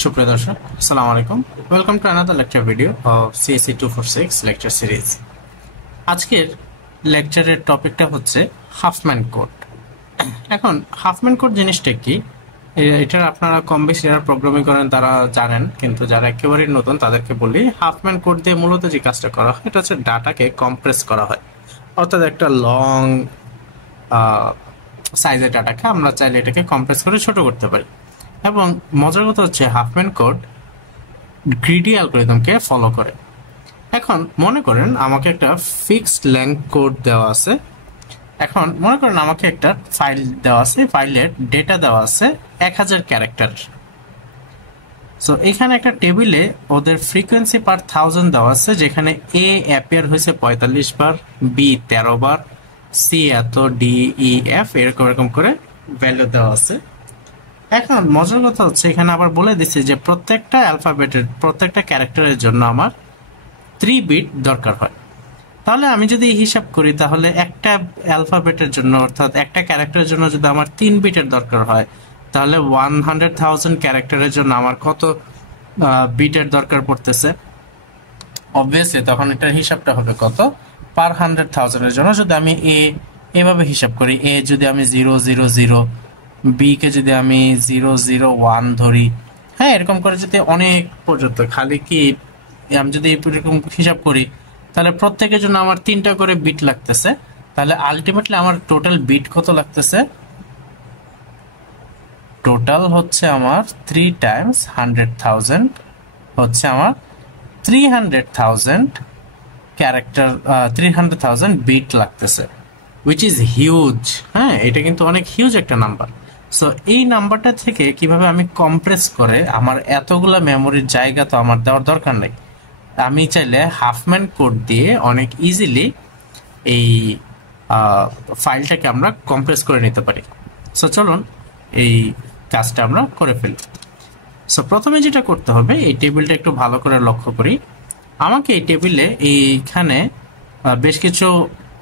সুপ্রিয় দর্শক, আসসালামু আলাইকুম। Welcome to another lecture video of CSC 246 lecture series. আজকের লেকচারের টপিকটা হচ্ছে হাফম্যান কোড। এখন হাফম্যান কোড জিনিসটা কি, এটা আপনারা কম বেশি যারা প্রোগ্রামিং করেন তারা জানেন, কিন্তু যারা একেবারেই নতুন তাদেরকে বলি, হাফম্যান কোড দিয়ে মূলত যে কাজটা করা হয় এটা হচ্ছে ডাটাকে কম্প্রেস করা হয়। অর্থাৎ একটা লং সাইজের ডাটাকে আমরা চাইলে এটাকে কম্প্রেস করে ছোট করতে পারি। এবং মজার কথা হচ্ছে হাফম্যান কোড গ্রিডি অ্যালগরিদমকে ফলো করে। এখন মনে করেন আমাকে একটা ফিক্সড লেংথ কোড দেওয়া আছে। এখন মনে করেন আমাকে একটা ফাইল দেওয়া আছে, ফাইলের ডেটা দেওয়া আছে 1000 ক্যারেক্টার। সো এখানে একটা টেবিলে ওদের ফ্রিকোয়েন্সি পার 1000 দেওয়া আছে, যেখানে এ অ্যাপিয়ার হয়েছে 45 বার, বি 13 বার, সি এত, ডি ই এফ এরকম এরকম করে ভ্যালু দেওয়া আছে। এখন মজার কথা হচ্ছে এখানে আবার বলে দিচ্ছে যে প্রত্যেকটা অ্যালফাবেটের প্রত্যেকটা ক্যারেক্টারের জন্য আমার 3 বিট দরকার হয়। তাহলে আমি যদি হিসাব করি তাহলে একটা অ্যালফাবেটের জন্য অর্থাৎ একটা ক্যারেক্টারের জন্য যদি আমার 3 বিটের দরকার হয়, তাহলে 100,000 ক্যারেক্টারের জন্য আমার কত বিটের দরকার পড়তেছে। অবভিয়াসলি তখন এটার হিসাবটা হবে কত, পার 100,000 এর জন্য যদি আমি এভাবে হিসাব করি, এ যদি আমি 000, বি কে যদি আমি 001 ধরি, হ্যাঁ এরকম করে যদি অনেক পর্যন্ত, খালি কি আমি যদি এরকম হিসাব করি তাহলে প্রত্যেকের জন্য আমার 3টা করে বিট লাগতেছে। তাহলে আলটিমেটলি আমার টোটাল বিট কত লাগতেছে, টোটাল হচ্ছে আমার 3 টাইমস 100,000 হচ্ছে আমার 300,000 ক্যারেক্টার, 300,000 বিট লাগতেছে, উইচ ইজ হিউজ। হ্যাঁ, এটা কিন্তু অনেক হিউজ একটা নাম্বার। সো এই নাম্বারটা থেকে কিভাবে আমি কম্প্রেস করে, আমার এতগুলা মেমোরির জায়গা তো আমার দেওয়ার দরকার নেই, আমি চাইলে হাফম্যান কোড দিয়ে অনেক ইজিলি এই ফাইলটাকে আমরা কম্প্রেস করে নিতে পারি। সো চলুন এই কাজটা আমরা করে ফেলি। সো প্রথমে যেটা করতে হবে, এই টেবিলটা একটু ভালো করে লক্ষ্য করি। আমাকে এই টেবিলে এইখানে বেশ কিছু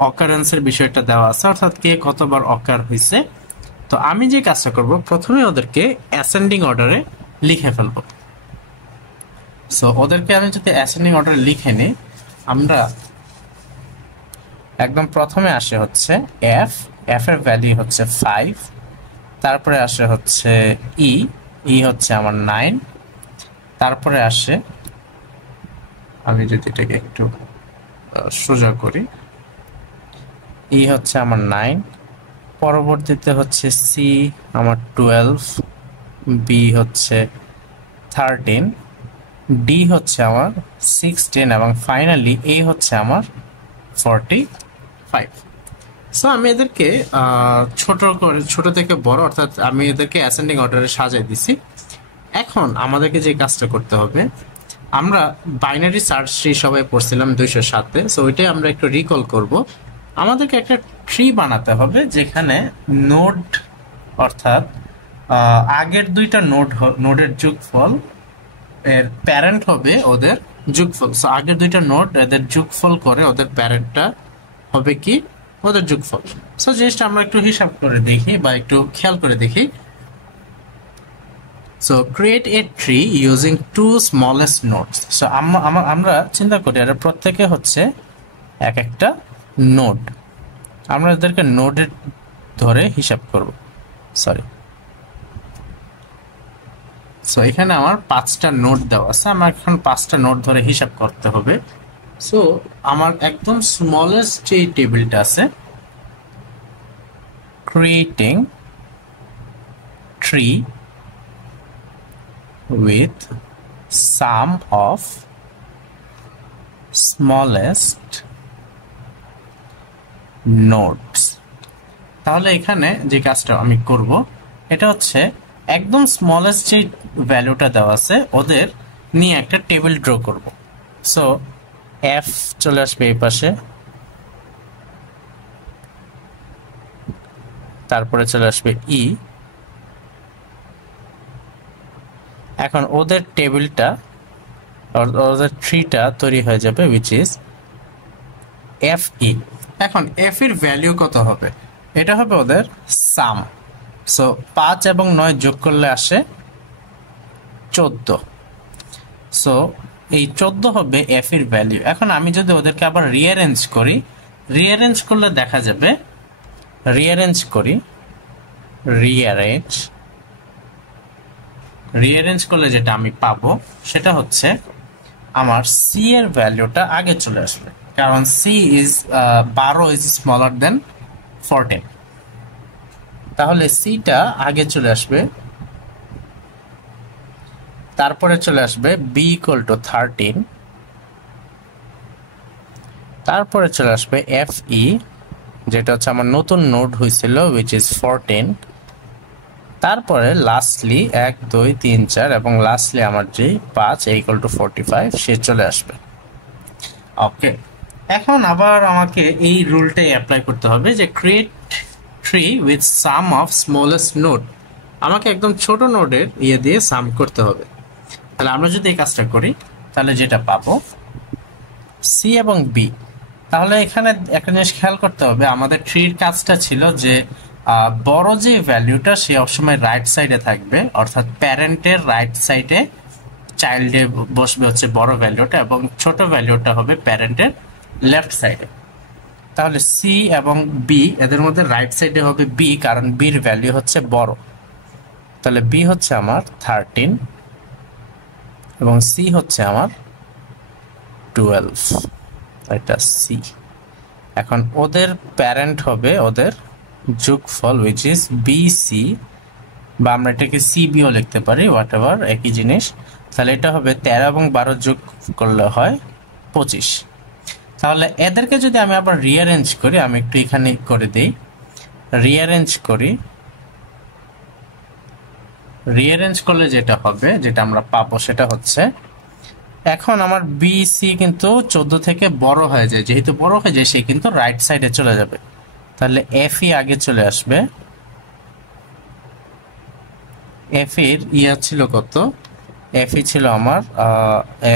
অকারেন্সের বিষয়টা দেওয়া আছে, অর্থাৎ কে কতবার অকার হয়েছে। তো আমি যে কাজটা করব, প্রথমে ওদেরকে অ্যাসেন্ডিং অর্ডারে লিখে ফেলব। সো ওদেরকে আমি যদি অ্যাসেন্ডিং অর্ডারে লিখে নিই, আমরা একদম প্রথমে আসে হচ্ছে এফ, এফ এর ভ্যালু হচ্ছে 5, তারপরে আসে হচ্ছে ই, ই হচ্ছে আমার 9, তারপরে আসে, আমি যদি এটাকে একটু সোজা করি, ই হচ্ছে আমার 9, পরবর্তীতে হচ্ছে সি আমার 12, বি হচ্ছে 13, ডি হচ্ছে আমার 16 এবং ফাইনালি এ হচ্ছে আমার 45। সো আমি এদেরকে ছোট থেকে বড়, অর্থাৎ আমি এদেরকে অ্যাসেন্ডিং অর্ডারে সাজাই দিছি। এখন আমাদেরকে যে কাজটা করতে হবে, আমরা বাইনারি সার্চ ট্রি সবাই পড়ছিলাম 207-এ, সো ওইটাই আমরা একটু রিকল করব। আমাদেরকে একটা ট্রি বানাতে হবে যেখানে নোড, অর্থাৎ আগের দুইটা নোডের যোগফল এর প্যারেন্ট হবে ওদের যোগফল। সো আগের দুইটা নোড এদের যোগফল করে ওদের প্যারেন্টটা হবে কি, ওদের যোগফল। সো জিনিসটা আমরা একটু হিসাব করে দেখি বা একটু খেয়াল করে দেখি। So create a tree using 2 smallest nodes. So আমরা চিন্তা করি আর প্রত্যেকে হচ্ছে এক একটা নোড, আমরা এদেরকে নোডের ধরে হিসাব করব। সরি, সো এখানে আমার 5টা নোড দেওয়া আছে, আমার এখন 5টা নোড ধরে হিসাব করতে হবে। সো আমার একদম স্মলেস্ট যে টেবিলটা আছে, creating tree with sum of smallest nodes। তাহলে এখানে যে কাজটা আমি করব, এটা হচ্ছে একদম স্মলেস্ট যে ভ্যালুটা দেওয়া আছে ওদের নিয়ে একটা টেবিল ড্র করব। সো এফ চলে আসবে এই পাশে, তারপরে চলে আসবে ই। এখন ওদের টেবিলটা, ওদের ট্রিটা তৈরি হয়ে যাবে, উইচ ইজ এফ ই। এখন এফ এর ভ্যালু কত হবে, এটা হবে ওদের সাম। সো 5 এবং 9 যোগ করলে আসে 14। সো এই 14 হবে এফ এর ভ্যালু। এখন আমি যদি ওদেরকে আবার রিঅ্যারেঞ্জ করি, রিঅ্যারেঞ্জ করলে দেখা যাবে, রিঅ্যারেঞ্জ করি, রিঅ্যারেঞ্জ করলে যেটা আমি পাবো সেটা হচ্ছে আমার সি এর ভ্যালুটা আগে চলে আসবে, কারণ C is 12 is smaller than 14। তাহলে সিটা আগে চলে আসবে, তারপরে চলে আসবে বি ইকুয়াল টু 13, তারপরে চলে আসবে এফ ই, যেটা হচ্ছে আমার নতুন নোড হয়েছিল উইচ ইজ 14, তারপরে লাস্টলি 1 2 3 4 এবং লাস্টলি আমার যে 5 ইকুয়াল টু 45 সে চলে আসবে। ওকে, এখন আবার আমাকে এই রুলটাই অ্যাপ্লাই করতে হবে যে create tree with some of smallest node. আমাকে একদম ছোট নোডের দিয়ে সাম করতে হবে। তাহলে আমরা যদি এই কাজটা করি তাহলে যেটা পাবো সি এবং বি। তাহলে এখানে একটা জিনিস খেয়াল করতে হবে, আমাদের ট্রির কাজটা ছিল যে বড় যে ভ্যালুটা সে সবসময় রাইট সাইডে থাকবে, অর্থাৎ প্যারেন্টের রাইট সাইডে চাইল্ডে বসবে হচ্ছে বড় ভ্যালুটা, এবং ছোট ভ্যালুটা হবে প্যারেন্টের লেফট সাইডে। তাহলে সি এবং বি এদের মধ্যে রাইট সাইডে হবে বি, কারণ বির ভ্যালু হচ্ছে বড়। তাহলে বি হচ্ছে আমার 13 এবং সি হচ্ছে আমার 12, এটা সি। এখন ওদের প্যারেন্ট হবে ওদের যোগফল উইচ ইজ বিসি, বা আমরা এটাকে সিবিও লিখতে পারি, হোয়াট এভার একই জিনিস। তাহলে এটা হবে 13 এবং 12 যোগ করলে হয় 25। তাহলে এদেরকে যদি আমি আবার রিঅ্যারেঞ্জ করি, আমি একটু এখানে করে দিই, রিঅ্যারেঞ্জ করি, রিঅ্যারেঞ্জ করলে যেটা হবে, যেটা আমরা পাবো সেটা হচ্ছে এখন আমার বিসি কিন্তু 14 থেকে বড় হয়ে যায়, যেহেতু বড় হয়ে যায় সে কিন্তু রাইট সাইডে চলে যাবে। তাহলে এফ ই আগে চলে আসবে, এফ এর ইয়া ছিল কত, এফ ই ছিল আমার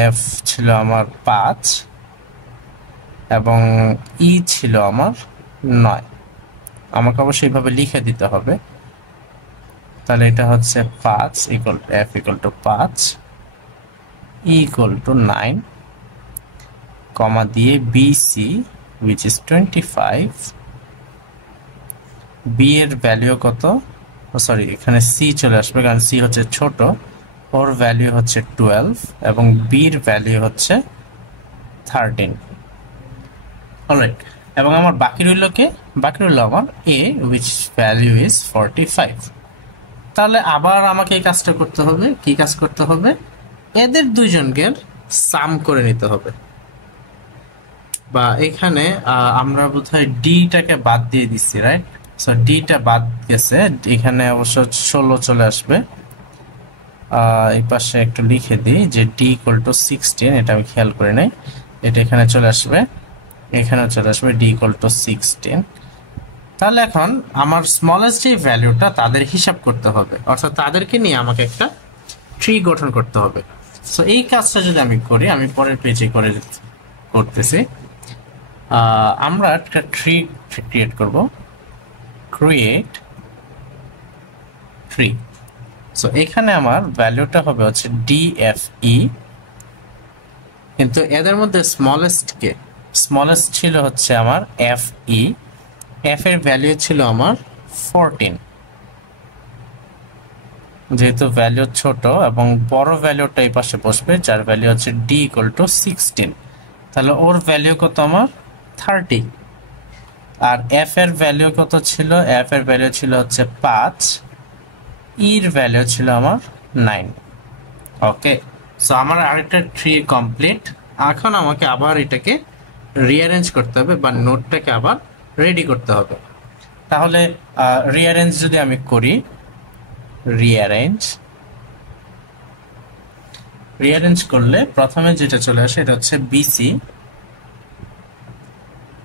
এফ ছিল আমার 5 এবং ই ছিল আমার 9। আমাকে অবশ্যই এইভাবে লিখে দিতে হবে। তাহলে এটা হচ্ছে 5 equal to F equal to 5 equal to 9 কমা দিয়ে বিসি উইচ ইজ 25, বি এর ভ্যালু কত, সরি এখানে সি চলে আসবে কারণ সি হচ্ছে ছোট, ওর ভ্যালু হচ্ছে 12 এবং বির ভ্যালু হচ্ছে 13। অলরাইট, এবং আমার বাকি রইল কে, বাকি রইল আমার এ উইচ ভ্যালু ইজ 45। তাহলে আবার আমাকে এই কাজটা করতে হবে, কি কাজ করতে হবে, এদের দুইজনকে সাম করে নিতে হবে, বা এখানে আমরা বোধহয় ডিটাকে বাদ দিয়ে দিচ্ছি, রাইট? সো ডিটা বাদ গেছে, এখানে অবশ্য 16 চলে আসবে। এই পাশে একটু লিখে দিই যে ডি ইকুয়াল টু 16, এটা আমি খেয়াল করে নাই, এটা এখানে চলে আসবে, এখানে চলে আসবে ডি ইকুয়াল টু 16। তাহলে এখন আমার স্মলেস্ট যে ভ্যালুটা তাদের হিসাব করতে হবে, অর্থাৎ তাদেরকে নিয়ে আমাকে একটা ট্রি গঠন করতে হবে। সো এই কাজটা যদি আমি করি, আমি পরের পেজে করতেছি, আমরা একটা ট্রি ক্রিয়েট করব, ক্রিয়েট ট্রি। সো এখানে আমার ভ্যালুটা হবে হচ্ছে ডিএফই, কিন্তু এদের মধ্যে স্মলেস্ট কে, স্মলেস্ট ছিল হচ্ছে আমার এফ ই, এফ এর ভ্যালু ছিল আমার 14, যেহেতু ভ্যালু ছোট এবং বড় ভ্যালুটা এই পাশে বসবে যার ভ্যালু হচ্ছে ডি ইকুয়াল টু 16, তাহলে ওর ভ্যালু কত আমার 30। আর এফ এর ভ্যালু কত ছিল, এফ এর ভ্যালু ছিল হচ্ছে 5, ইর ভ্যালু ছিল আমার 9। ওকে, সো আমার আরেকটা ট্রি কমপ্লিট। এখন আমাকে আবার এটাকে রিঅ্যারেঞ্জ করতে হবে, বা নোটটাকে আবার রেডি করতে হবে। তাহলে রিঅ্যারেঞ্জ যদি আমি করি, রিঅ্যারেঞ্জ করলে প্রথমে যেটা চলে আসে এটা হচ্ছে বিসি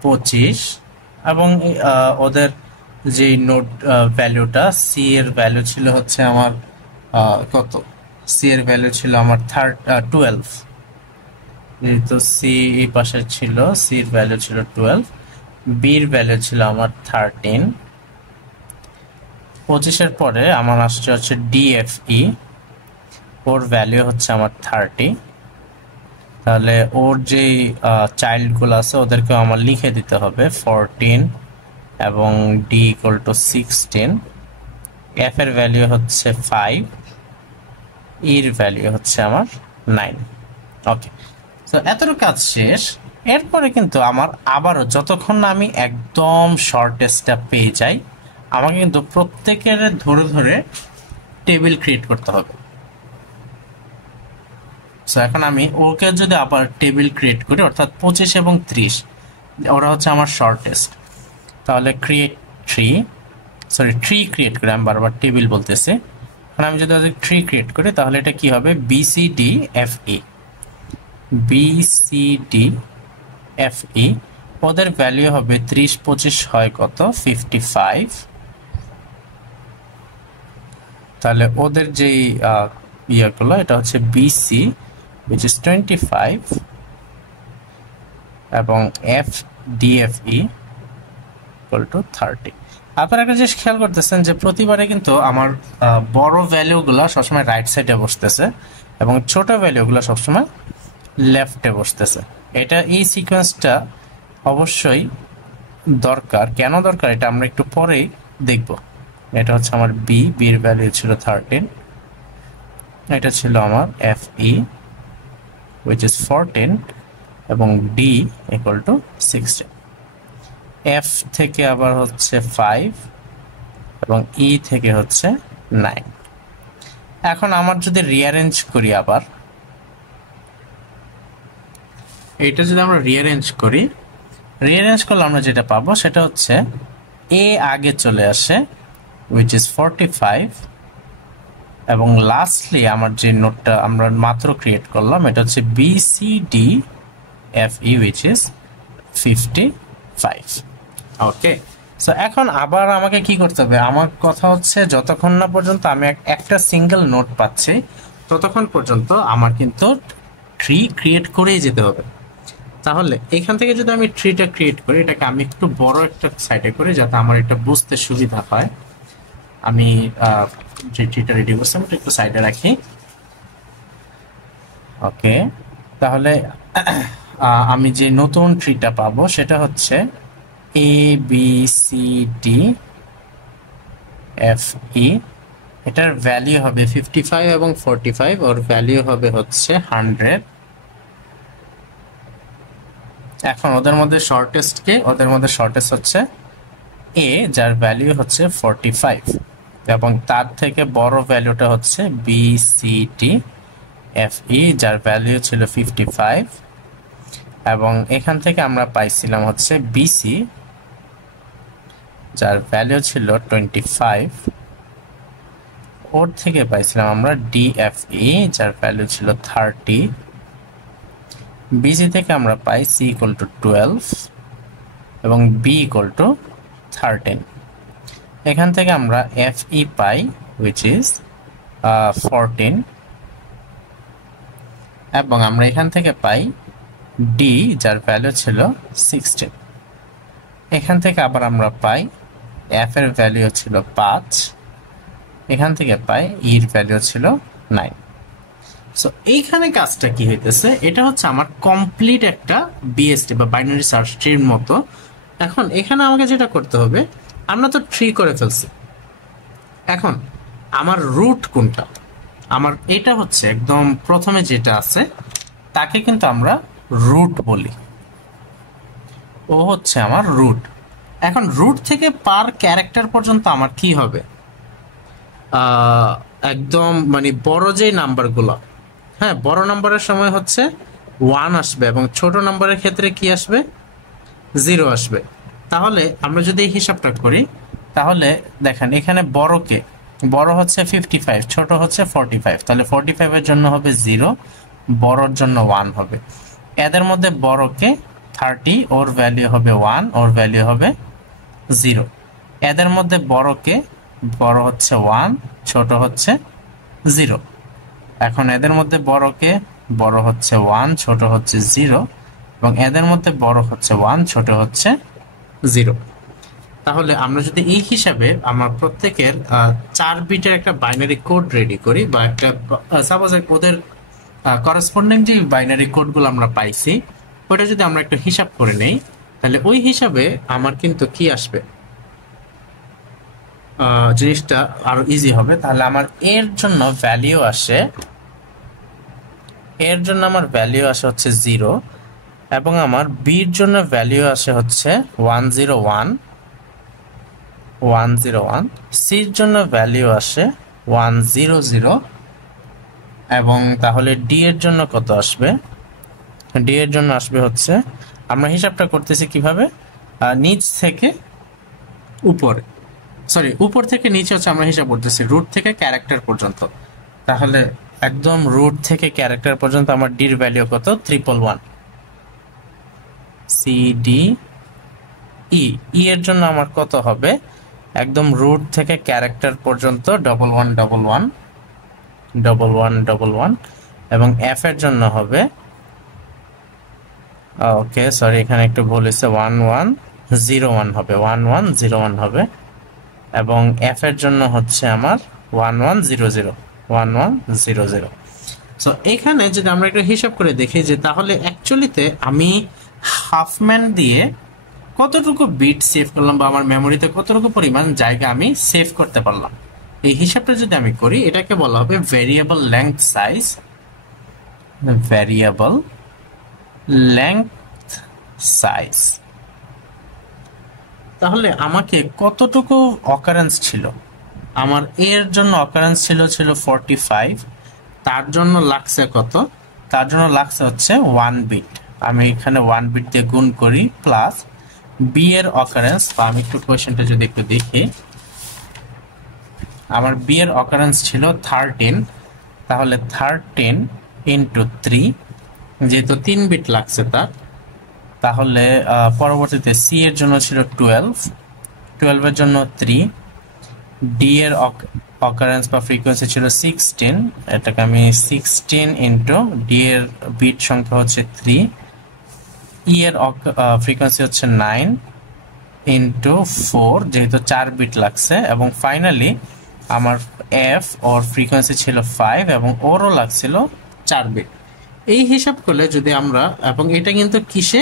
25 এবং ওদের যে নোট ভ্যালুটা, সি এর ভ্যালু ছিল হচ্ছে আমার কত, সি এর ভ্যালু ছিল আমার 12, যেহেতু সি এই পাশে ছিল, সি এর ভ্যালু ছিল 12, বির ভ্যালু ছিল আমার 13। 25 এর পরে আমার আসছে হচ্ছে ডিএফই, ওর ভ্যালু হচ্ছে আমার 30, তাহলে ওর যে চাইল্ডগুলো আছে ওদেরকে আমার লিখে দিতে হবে 14 এবং ডি ইকুয়াল টু 16, এফ এর ভ্যালু হচ্ছে 5, ইর ভ্যালু হচ্ছে আমার 9। ওকে, তো এতটুকু কাজ শেষ। এরপরে কিন্তু আমার আবারও যতক্ষণ না আমি একদম শর্টেস্টটা পেয়ে যাই, আমাকে কিন্তু প্রত্যেকের ধরে ধরে টেবিল ক্রিয়েট করতে হবে। সো এখন আমি ওকে যদি আবার টেবিল ক্রিয়েট করি, অর্থাৎ 25 এবং 30 ওরা হচ্ছে আমার শর্টেস্ট, তাহলে ক্রিয়েট ট্রি ক্রিয়েট করি, আমি বারবার টেবিল বলতেছি। এখন আমি যদি ট্রি ক্রিয়েট করি তাহলে এটা কি হবে, বিসিডি এফ ই, ওদের ভ্যালু হবে 30 25 হয় কত, 55। তাহলে ওদের যেই ইয়াগুলো, এটা হচ্ছে বিসি which is 25 এবং FDFE equal to 30। আপনারা একটা জিনিস খেয়াল করতেছেন যে প্রতিবারে কিন্তু আমার বড় ভ্যালুগুলো সবসময় রাইট সাইডে বসতেছে এবং ছোট ভ্যালুগুলো সবসময় লেফটে বসতেছে। এটা এই সিকোয়েন্সটা অবশ্যই দরকার। কেন দরকার এটা আমরা একটু পরেই দেখব। এটা হচ্ছে আমার বির ভ্যালু ছিল 13, এটা ছিল আমার FE which is 14 এবং D equal to 16। F থেকে আবার হচ্ছে 5 এবং E থেকে হচ্ছে 9। এখন আমার যদি রিঅ্যারেঞ্জ করি, আবার এইটা যদি আমরা রিঅ্যারেঞ্জ করলে আমরা যেটা পাবো সেটা হচ্ছে A আগে চলে আসে which is 45 এবং লাস্টলি আমার যে নোটটা আমরা মাত্র ক্রিয়েট করলাম এটা হচ্ছে BCDFE which is 55। Okay, so এখন আবার আমাকে কি করতে হবে, আমার কথা হচ্ছে যতক্ষণ না পর্যন্ত আমি একটা সিঙ্গেল নোট পাচ্ছি ততক্ষণ পর্যন্ত আমার কিন্তু ট্রি ক্রিয়েট করেই যেতে হবে। তাহলে এখান থেকে যদি আমি ট্রিটা ক্রিয়েট করি, এটাকে আমি একটু বড় একটা সাইডে করি যাতে আমার এটা বুঝতে সুবিধা হয়। আমি যে ট্রিটা রেডি করছিলাম এটা একটু সাইডে রাখি। ওকে, তাহলে আমি যে নতুন ট্রিটা পাবো সেটা হচ্ছে ABCDFE, এটার ভ্যালু হবে 55 এবং 45, ওর ভ্যালু হবে হচ্ছে 100। এখন ওদের মধ্যে শর্টেস্ট কে, ওদের মধ্যে শর্টেস্ট হচ্ছে A যার ভ্যালু হচ্ছে 45 এবং তার থেকে বড় ভ্যালুটা হচ্ছে BCDFE যার ভ্যালু ছিল 55 এবং এখান থেকে আমরা পাইছিলাম হচ্ছে BC যার ভ্যালু ছিল 25, ওর থেকে পাইছিলাম আমরা DFE যার ভ্যালু ছিল 30, BC থেকে আমরা পাই C equal to 12 এবং B equal to 13। এখান থেকে আমরা FE পাই which is 14 এবং আমরা এখান থেকে পাই D যার ভ্যালু ছিল 16। এখান থেকে আবার আমরা পাই F এর ভ্যালু ছিল 5, এখান থেকে পাই E এর ভ্যালু ছিল 9। সো এইখানে কাজটা কি হইতেছে, এটা হচ্ছে আমার কমপ্লিট একটা BST বা বাইনারি সার্চ ট্রির মতো। এখন এখানে আমাকে যেটা করতে হবে, আমরা তো ট্রি করে ফেলছি, এখন আমার রুট কোনটা, আমার এটা হচ্ছে একদম প্রথমে যেটা আছে তাকে কিন্তু আমরা রুট বলি, ও হচ্ছে আমার রুট। এখন রুট থেকে পার ক্যারেক্টার পর্যন্ত আমার কি হবে, একদম মানে বড় যে নাম্বারগুলো, হ্যাঁ বড় নাম্বারের সময় হচ্ছে 1 আসবে এবং ছোট নাম্বারের ক্ষেত্রে কি আসবে, 0 আসবে। তাহলে আমরা যদি এই হিসাবটা করি তাহলে দেখেন এখানে বড় হচ্ছে 55, ছোট হচ্ছে 45, তাহলে 45 এর জন্য হবে 0, বড়র জন্য 1 হবে। এদের মধ্যে বড়কে 30, ওর ভ্যালু হবে 1, ওর ভ্যালু হবে 0। এদের মধ্যে বড় হচ্ছে 1, ছোট হচ্ছে 0। এখন এদের মধ্যে বড় হচ্ছে 1, ছোট হচ্ছে 0 এবং এদের মধ্যে বড় হচ্ছে 1, ছোট হচ্ছে 0। তাহলে আমরা যদি এই হিসাবে আমার প্রত্যেকের 4 বিটের একটা বাইনারি কোড রেডি করি, বা একটা সাপোজ ওদের করেসপন্ডিং যে বাইনারি কোডগুলো আমরা পাইছি ওটা যদি আমরা একটু হিসাব করে নেই, তাহলে ওই হিসাবে আমার কিন্তু কি আসবে, জিনিসটা আরো ইজি হবে। তাহলে আমার এর জন্য ভ্যালিউ আসে, আমার ভ্যালিউ আসে হচ্ছে 0, এবং আমার বির জন্য ভ্যালিউ আসে হচ্ছে 101, সির জন্য ভ্যালিউ আসে 100, এবং তাহলে ডি এর জন্য কত আসবে? ডি এর জন্য আসবে হচ্ছে, আমরা হিসাবটা করতেছি কিভাবে, নিচ থেকে উপরে, সরি উপর থেকে নিচে হচ্ছে আমরা হিসাব করতেছি রুট থেকে ক্যারেক্টার পর্যন্ত। তাহলে একদম রুট থেকে ক্যারেক্টার পর্যন্ত আমার ডির ভ্যালিউ কত? 111। সি ডি ই, ই এর জন্য আমার কত হবে? একদম রুট থেকে ক্যারেক্টার পর্যন্ত 1111, এবং এফ এর জন্য হবে, ওকে সরি এখানে একটু ভুল হয়েছে, 1101 হবে, 1101 হবে, এবং এফ এর জন্য হচ্ছে আমার 1100। সো এখানে যদি আমরা একটু হিসাব করে দেখি যে তাহলে অ্যাকচুয়ালিতে আমি হাফম্যান দিয়ে কতটুকু বিট সেভ করলাম, বা আমার মেমোরিতে কতটুকু পরিমাণ জায়গা আমি সেভ করতে পারলাম, এই হিসাবটা যদি আমি করি এটাকে বলা হবে variable length size, variable length size. তাহলে আমাকে কতটুকু অকারেন্স ছিল, আমার এর জন্য অকারেন্স ছিল 45, তার জন্য লাগছে কত? তার জন্য লাগছে হচ্ছে 1 বিট। আমি এখানে 1 বিট দিয়ে গুণ করি, প্লাস বি এর অকারেন্স, বা আমি একটু কোয়েশ্চেনটা যদি একটু দেখি, আমার বি এর অকারেন্স ছিল 13, তাহলে 13 ইন্টু 3, যেহেতু 3 বিট লাগছে তার, তাহলে পরবর্তীতে সি এর জন্য ছিল 12 এর জন্য 3, ডি এর অকারেন্স বা ফ্রিকোয়েন্সি ছিল 16, এটাকে আমি 16 ইন্টু ডি এর বিট সংখ্যা হচ্ছে 3, ই এর ফ্রিকোয়েন্সি হচ্ছে 9 ইন্টু 4, যেহেতু 4 বিট লাগছে, এবং ফাইনালি আমার এফ ওর ফ্রিকোয়েন্সি ছিল 5, এবং ওরও লাগছিল 4 বিট। এই হিসাব করলে যদি আমরা, এবং এটা কিন্তু কিসে,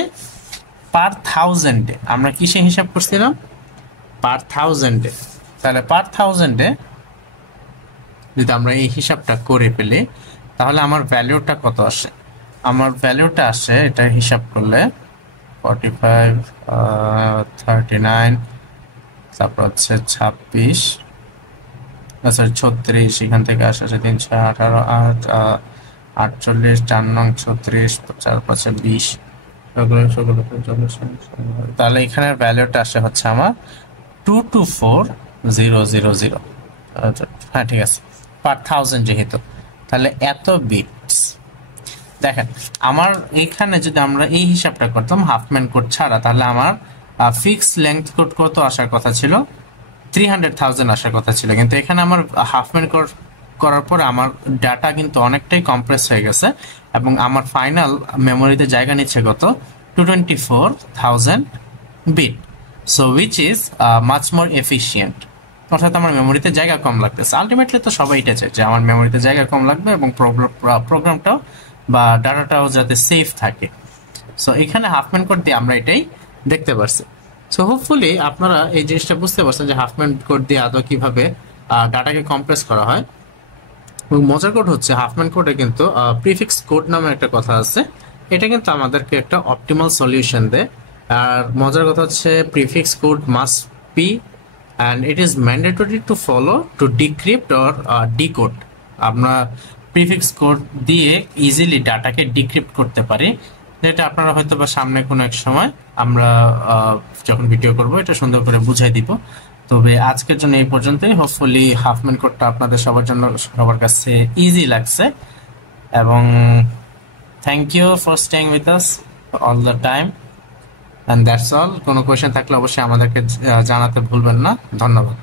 পার থাউজেন্ডে, আমরা কিসে হিসাব করছিলাম? পার থাউজেন্ডে। তাহলে পার থাউজেন্ডে যদি আমরা এই হিসাবটা করে ফেলি, তাহলে আমার ভ্যালুটা কত আসে? আমার ভ্যালুটা আসে, এটা হিসাব করলে 45, 39, তারপর হচ্ছে 26, সরি 36, এখান থেকে আসে 318, 8, 48, 4 নং 36, 4 5 20, তাহলে এখানে ভ্যালুটা আসে হচ্ছে আমার 224000। হ্যাঁ ঠিক আছে, পার থাউজেন্ড যেহেতু, তাহলে এত বিটস। দেখেন আমার এখানে যদি আমরা এই হিসাবটা করতাম হাফম্যান কোড ছাড়া, তাহলে আমার ফিক্স লেংথ কোড কত আসার কথা ছিল? 300,000 আসার কথা ছিল, কিন্তু এখানে আমার হাফম্যান কোড করার পর আমার ডাটা কিন্তু অনেকটাই কম্প্রেস হয়ে গেছে, এবং আমার ফাইনাল মেমোরিতে জায়গা নিচ্ছে কত? 224,000 bit. So which is much more efficient, অর্থাৎ আমার মেমোরিতে জায়গা কম লাগতেছে। আলটিমেটলি তো সবাই এটা চায় যে আমার মেমোরিতে জায়গা কম লাগবে, এবং প্রোগ্রামটাও বা ডাটাটাও যাতে সেফ থাকে। সো এখানে হাফম্যান কোড দিয়ে আমরা এটাই দেখতে পারছি। সো হোপফুলি আপনারা এই জিনিসটা বুঝতে পারছেন যে হাফম্যান কোড দিয়ে আদৌ কিভাবে ডাটাকে কম্প্রেস করা হয়। এবং মজার কোড হচ্ছে হাফম্যান কোডে কিন্তু প্রিফিক্স কোড নামে একটা কথা আছে, এটা কিন্তু আমাদেরকে একটা অপটিমাল সলিউশন দেয়। আর মজার কথা হচ্ছে prefix code must be and it is mandatory to follow to decrypt or decode. আমরা প্রিফিক্স কোড দিয়ে ইজিলি ডাটাকে ডিক্রিপ্ট করতে পারি, যেটা আপনারা হয়তো বা সামনে কোনো এক সময় আমরা যখন ভিডিও করব এটা সুন্দর করে বুঝাই দিব। তবে আজকের জন্য এই পর্যন্তই। হোপফুলি হাফম্যান কোডটা আপনাদের সবার কাছে ইজি লাগছে, এবং thank you for staying with us all the time. And that's all. কোনো কোয়েশ্চেন থাকলে অবশ্যই আমাদেরকে জানাতে ভুলবেন না। ধন্যবাদ।